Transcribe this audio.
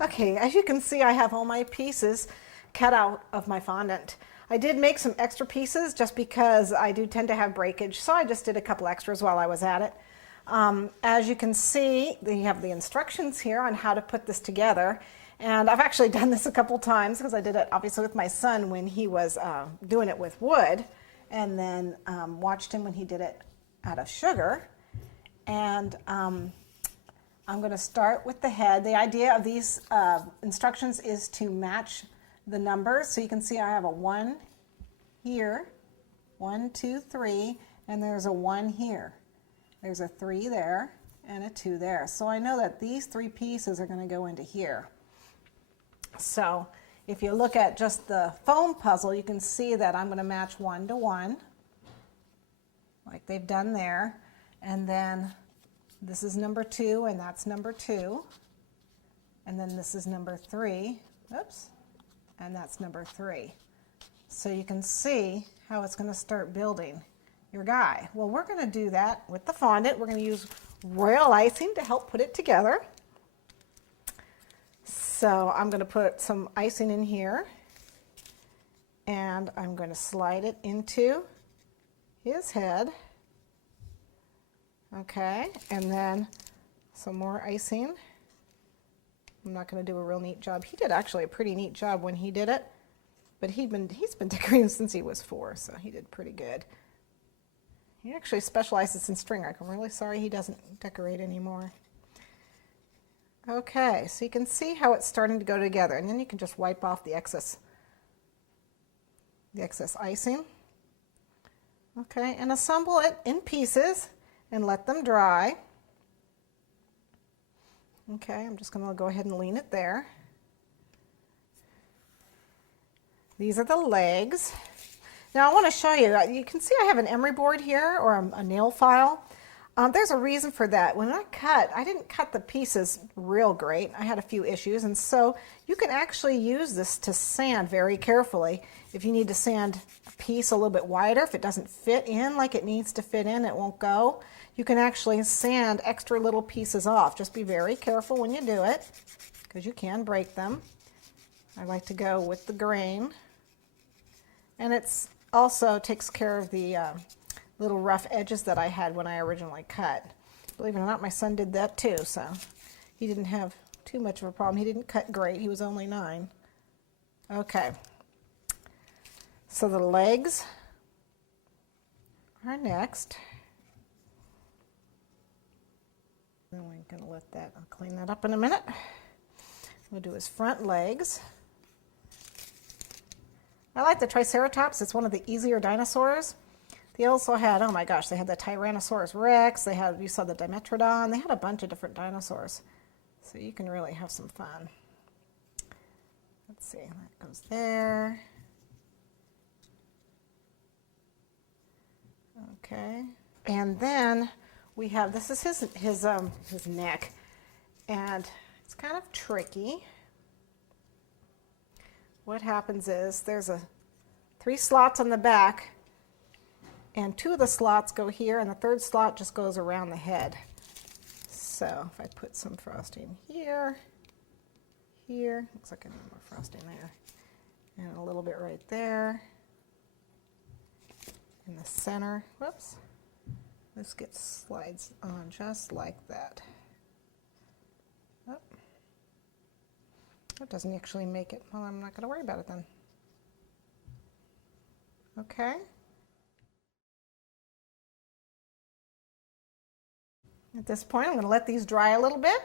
Okay, as you can see, I have all my pieces cut out of my fondant. I did make some extra pieces just because I do tend to have breakage, so I just did a couple extras while I was at it. As you can see, you have the instructions here on how to put this together. And I've actually done this a couple times because I did it obviously with my son when he was doing it with wood, and then watched him when he did it out of sugar. And I'm going to start with the head. The idea of these instructions is to match the numbers. So you can see I have a 1 here, 1, 2, 3, and there's a 1 here. There's a 3 there and a 2 there. So I know that these 3 pieces are going to go into here. So if you look at just the foam puzzle, you can see that I'm going to match 1 to 1, like they've done there. And then this is number 2, and that's number 2. And then this is number 3. Oops. And that's number 3. So you can see how it's going to start building your guy. Well, we're going to do that with the fondant. We're going to use royal icing to help put it together. So I'm going to put some icing in here, and I'm going to slide it into his head. Okay, and then some more icing. I'm not going to do a real neat job. He did actually a pretty neat job when he did it, but he's been decorating since he was 4, so he did pretty good. He actually specializes in string work. I'm really sorry he doesn't decorate anymore. Okay, so you can see how it's starting to go together, and then you can just wipe off the excess icing. Okay, and assemble it in pieces and let them dry. Okay, I'm just going to go ahead and lean it there. These are the legs. Now I want to show you, you can see I have an emery board here, or a nail file. There's a reason for that. When I didn't cut the pieces real great. I had a few issues, and so you can actually use this to sand very carefully. If you need to sand a piece a little bit wider, if it doesn't fit in like it needs to fit in, it won't go. You can actually sand extra little pieces off. Just be very careful when you do it, because you can break them. I like to go with the grain, and it's also takes care of the little rough edges that I had when I originally cut. Believe it or not, my son did that too, so he didn't have too much of a problem. He didn't cut great. He was only 9. Okay, so the legs are next. Then we're going to let that, I'll clean that up in a minute. We'll do his front legs. I like the Triceratops. It's one of the easier dinosaurs. They also had, oh my gosh, they had the Tyrannosaurus Rex. They had, you saw the Dimetrodon. They had a bunch of different dinosaurs. So you can really have some fun. Let's see, that goes there. Okay, and then we have, this is his neck, and it's kind of tricky. What happens is there's 3 slots on the back, and 2 of the slots go here, and the 3rd slot just goes around the head. So if I put some frosting here, looks like I need more frosting there, and a little bit right there, in the center. Whoops. This slides on just like that. Oh. That doesn't actually make it. Well, I'm not going to worry about it then. Okay. At this point, I'm going to let these dry a little bit.